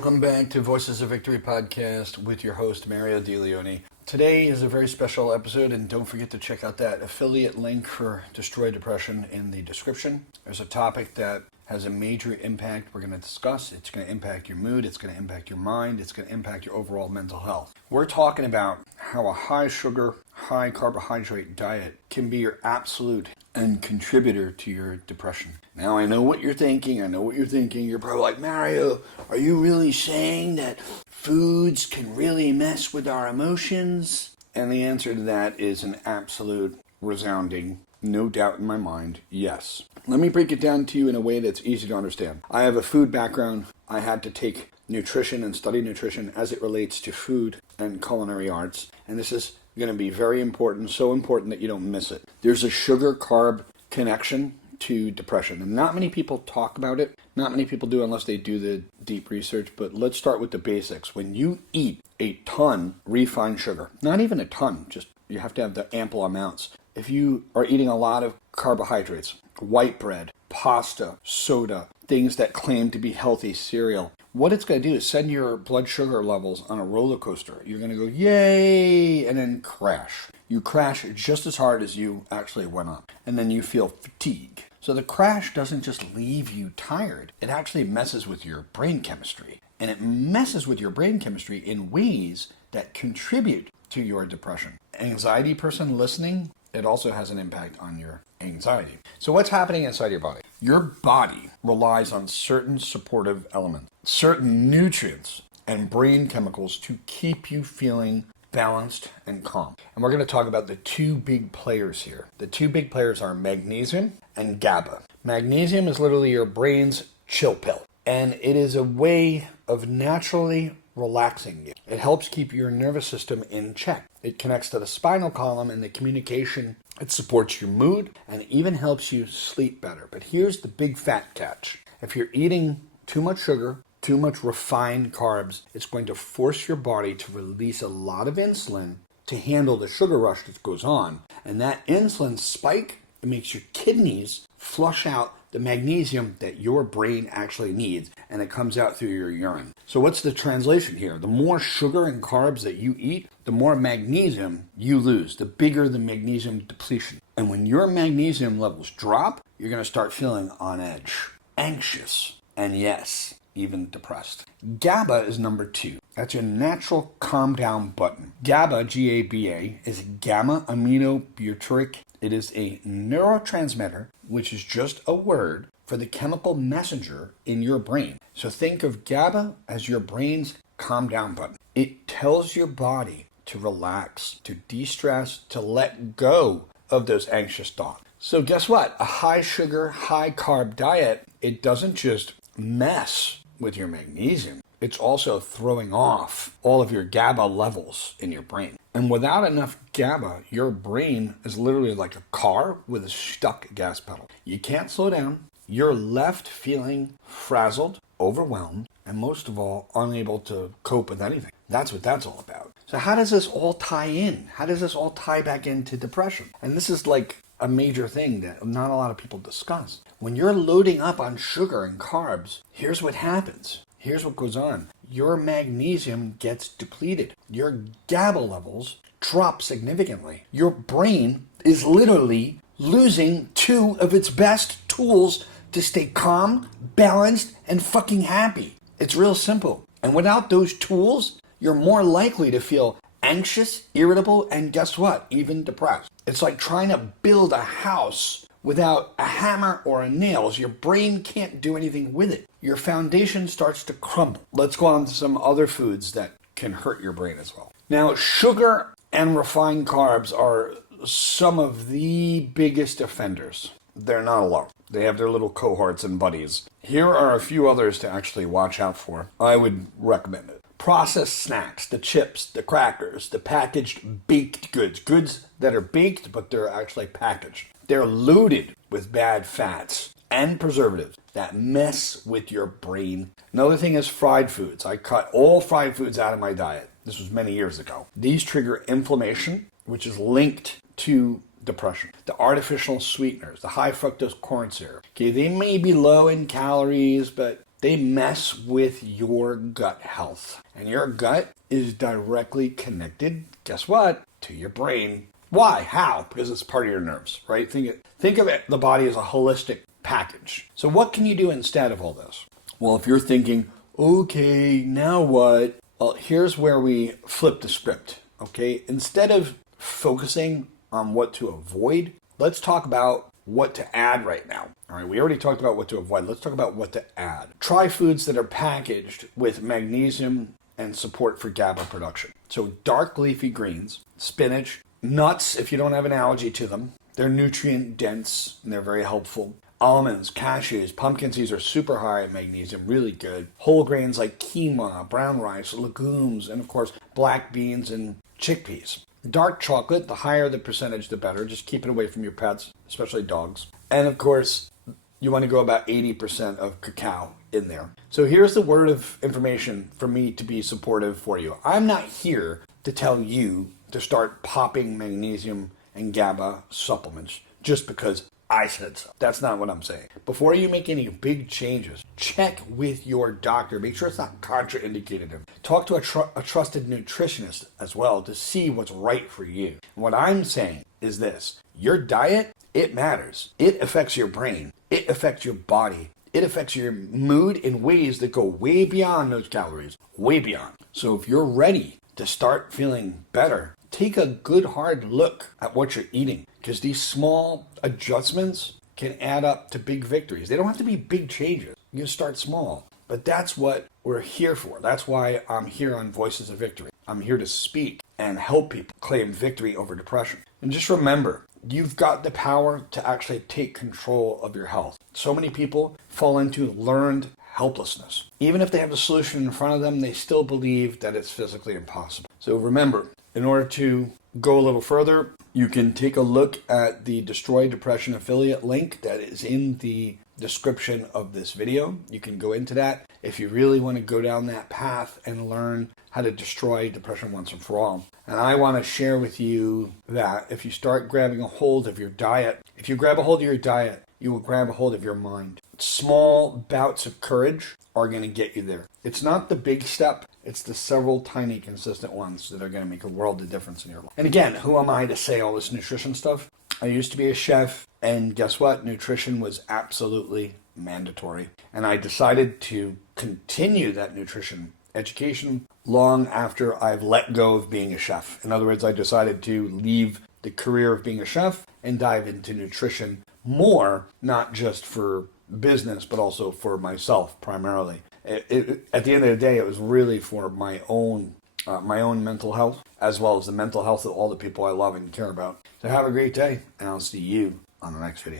Welcome back to Voices of Victory podcast with your host, Mario DeLeone. Today is a very special episode, and don't forget to check out that affiliate link for Destroy Depression in the description. There's a topic that has a major impact we're going to discuss. It's going to impact your mood, it's going to impact your mind, it's going to impact your overall mental health. We're talking about how a high sugar, high carbohydrate diet can be your absolute and contributor to your depression. Now, I know what you're thinking. You're probably like, Mario, are you really saying that foods can really mess with our emotions? And the answer to that is an absolute, resounding, no doubt in my mind, yes. Let me break it down to you in a way that's easy to understand. I have a food background. I had to take nutrition and study nutrition as it relates to food and culinary arts. And this is going to be very important, so important that you don't miss it. There's a sugar-carb connection to depression, and not many people talk about it. Not many people do unless they do the deep research, but let's start with the basics. When you eat a ton refined sugar, not even a ton, just you have to have the ample amounts. If you are eating a lot of carbohydrates, white bread, pasta, soda, things that claim to be healthy, cereal, what it's going to do is send your blood sugar levels on a roller coaster. You're going to go, yay, and then crash. You crash just as hard as you actually went up, and then you feel fatigue. So the crash doesn't just leave you tired. It actually messes with your brain chemistry, and it messes with your brain chemistry in ways that contribute to your depression. Anxiety person listening, it also has an impact on your anxiety. So what's happening inside your body? Your body relies on certain supportive elements, certain nutrients and brain chemicals to keep you feeling balanced and calm. And we're going to talk about the two big players here. The two big players are magnesium and GABA. Magnesium is literally your brain's chill pill, and it is a way of naturally relaxing you. It helps keep your nervous system in check. It connects to the spinal column and the communication. It supports your mood and even helps you sleep better. But here's the big fat catch. If you're eating too much sugar, too much refined carbs, it's going to force your body to release a lot of insulin to handle the sugar rush that goes on. And that insulin spike, it makes your kidneys flush out the magnesium that your brain actually needs, and it comes out through your urine. So what's the translation here? The more sugar and carbs that you eat, the more magnesium you lose, the bigger the magnesium depletion. And when your magnesium levels drop, you're going to start feeling on edge, anxious, and yes, even depressed. GABA is number 2. That's your natural calm down button. GABA, G-A-B-A, is gamma aminobutyric. It is a neurotransmitter, which is just a word for the chemical messenger in your brain. So think of GABA as your brain's calm down button. It tells your body to relax, to de-stress, to let go of those anxious thoughts. So guess what? A high sugar, high carb diet, it doesn't just mess with your magnesium. It's also throwing off all of your GABA levels in your brain. And without enough GABA, your brain is literally like a car with a stuck gas pedal. You can't slow down. You're left feeling frazzled, overwhelmed, and most of all, unable to cope with anything. That's what that's all about. So how does this all tie in? How does this all tie back into depression? And this is like a major thing that not a lot of people discuss. When you're loading up on sugar and carbs, here's what happens. Here's what goes on. Your magnesium gets depleted. Your GABA levels drop significantly. Your brain is literally losing 2 of its best tools to stay calm, balanced, and fucking happy. It's real simple. And without those tools, you're more likely to feel anxious, irritable, and guess what? Even depressed. It's like trying to build a house without a hammer or nails. Your brain can't do anything with it. Your foundation starts to crumble. Let's go on to some other foods that can hurt your brain as well. Now, sugar and refined carbs are some of the biggest offenders. They're not alone. They have their little cohorts and buddies. Here are a few others to actually watch out for. I would recommend it. Processed snacks, the chips, the crackers, the packaged baked goods. Goods that are baked, but they're actually packaged. They're loaded with bad fats and preservatives that mess with your brain. Another thing is fried foods. I cut all fried foods out of my diet. This was many years ago. These trigger inflammation, which is linked to depression. The artificial sweeteners, the high fructose corn syrup. Okay, they may be low in calories, but They mess with your gut health. And your gut is directly connected, guess what, to your brain. Why? How? Because it's part of your nerves, right? Think of it, the body as a holistic package. So what can you do instead of all this? Well, if you're thinking, okay, now what? Well, here's where we flip the script, okay? Instead of focusing on what to avoid, let's talk about what to add right now. All right, we already talked about what to avoid. Let's talk about what to add. Try foods that are packaged with magnesium and support for GABA production. So dark leafy greens, spinach, nuts if you don't have an allergy to them. They're nutrient dense and they're very helpful. Almonds, cashews, pumpkin seeds are super high in magnesium, really good. Whole grains like quinoa, brown rice, legumes, and of course black beans and chickpeas. Dark chocolate, the higher the percentage, the better. Just keep it away from your pets, especially dogs. And of course, you want to go about 80% of cacao in there. So here's the word of information for me to be supportive for you. I'm not here to tell you to start popping magnesium and GABA supplements just because I said so. That's not what I'm saying. Before you make any big changes, check with your doctor. Make sure it's not contraindicated. Talk to a trusted nutritionist as well to see what's right for you. What I'm saying is this. Your diet, it matters. It affects your brain. It affects your body. It affects your mood in ways that go way beyond those calories. Way beyond. So if you're ready to start feeling better, take a good hard look at what you're eating, because these small adjustments can add up to big victories. They don't have to be big changes. You start small, but that's what we're here for. That's why I'm here on Voices of Victory. I'm here to speak and help people claim victory over depression. And just remember, you've got the power to actually take control of your health. So many people fall into learned helplessness. Even if they have a solution in front of them, they still believe that it's physically impossible. So remember, in order to go a little further, you can take a look at the Destroy Depression affiliate link that is in the description of this video. You can go into that if you really want to go down that path and learn how to destroy depression once and for all. And I want to share with you that if you start grabbing a hold of your diet, if you grab a hold of your diet, you will grab a hold of your mind. Small bouts of courage are going to get you there. It's not the big step. It's the several tiny consistent ones that are going to make a world of difference in your life. And again, who am I to say all this nutrition stuff? I used to be a chef, and guess what? Nutrition was absolutely mandatory. And I decided to continue that nutrition education long after I've let go of being a chef. In other words, I decided to leave the career of being a chef and dive into nutrition more, not just for business, but also for myself primarily. At the end of the day, it was really for my own mental health, as well as the mental health of all the people I love and care about. So have a great day, and I'll see you on the next video.